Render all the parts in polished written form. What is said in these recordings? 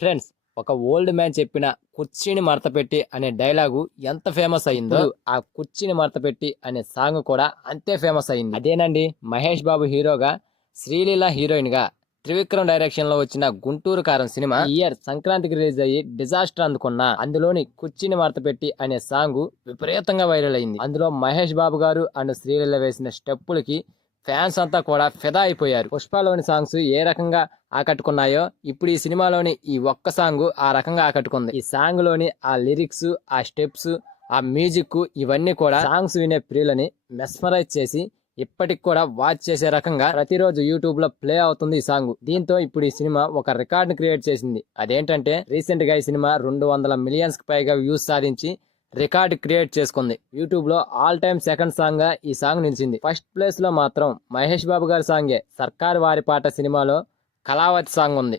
Friends, ఒక old man చెప్పిన కుర్చీని మడతపెట్టి అనే డైలాగు ఎంత ఫేమస్ అయిందో ఆ కుర్చీని మడతపెట్టి అనే సాంగ్ కూడా అంతే ఫేమస్ అయింది. అదేనండి, మహేష్ బాబు హీరోగా, శ్రీలీల హీరోయిన్ గా త్రివిక్రమ్ డైరెక్షన్ లో వచ్చిన గుంటూరు కారం సినిమా ఈ ఇయర్ సంక్రాంతికి రిలీజ్ అయ్యి డిజాస్టర్ అందుకున్న అందులోని కుర్చీని మడతపెట్టి అనే సాంగ్ విపరీతంగా వైరల్ అయింది. అందులో మహేష్ బాబు గారు అండ్ శ్రీలీల వేసిన స్టెప్పులకి ఫ్యాన్స్ అంతా కూడా ఫిదా అయిపోయారు. పుష్పలోని సాంగ్స్ ఏ రకంగా ఆకట్టుకున్నాయో ఇప్పుడు ఈ సినిమాలోని ఈ ఒక్క సాంగ్ ఆ రకంగా ఆకట్టుకుంది. ఈ సాంగ్ లోని ఆ లిరిక్స్, ఆ స్టెప్స్, ఆ మ్యూజిక్ ఇవన్నీ కూడా సాంగ్స్ వినే ప్రియులని మెస్మరైజ్ చేసి ఇప్పటికి కూడా వాచ్ చేసే రకంగా ప్రతిరోజు యూట్యూబ్ లో ప్లే అవుతుంది ఈ సాంగ్. దీంతో ఇప్పుడు ఈ సినిమా ఒక రికార్డ్ ని క్రియేట్ చేసింది. అదేంటంటే రీసెంట్ గా ఈ సినిమా 200 మిలియన్స్ కి పైగా వ్యూస్ సాధించి రికార్డ్ క్రియేట్ చేసుకుంది. యూట్యూబ్ లో ఆల్ టైమ్ సెకండ్ సాంగ్ గా ఈ సాంగ్ నిలిచింది. ఫస్ట్ ప్లేస్ లో మాత్రం మహేష్ బాబు గారి సాంగే సర్కార్ వారి పాట సినిమాలో కళావతి సాంగ్ ఉంది.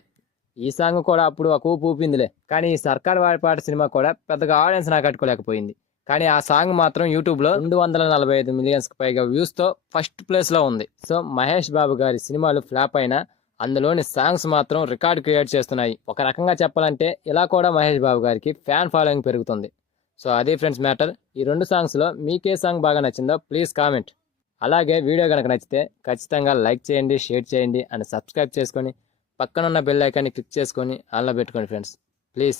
ఈ సాంగ్ కూడా అప్పుడు ఒక ఊపు ఊపిందిలే. కానీ ఈ సర్కార్ వారి పాట సినిమా కూడా పెద్దగా ఆడియన్స్ ఆకట్టుకోలేకపోయింది. కానీ ఆ సాంగ్ మాత్రం యూట్యూబ్ లో 245 మిలియన్స్ కి పైగా వ్యూస్ తో ఫస్ట్ ప్లేస్ లో ఉంది. సో మహేష్ బాబు గారి సినిమాలు ఫ్లాప్ అయినా అందులోని సాంగ్స్ మాత్రం రికార్డ్ క్రియేట్ చేస్తున్నాయి. ఒక రకంగా చెప్పాలంటే ఇలా కూడా మహేష్ బాబు గారికి ఫ్యాన్ ఫాలోయింగ్ పెరుగుతుంది. సో అదే ఫ్రెండ్స్ మ్యాటర్. ఈ రెండు సాంగ్స్ లో మీకే సాంగ్ బాగా నచ్చిందో ప్లీజ్ కామెంట్. అలాగే వీడియో కనుక నచ్చితే ఖచ్చితంగా లైక్ చేయండి, షేర్ చేయండి అండ్ సబ్స్క్రైబ్ చేసుకొని పక్కనున్న బెల్ ఐకాన్ని క్లిక్ చేసుకొని ఆన్లో పెట్టుకోండి ఫ్రెండ్స్ ప్లీజ్.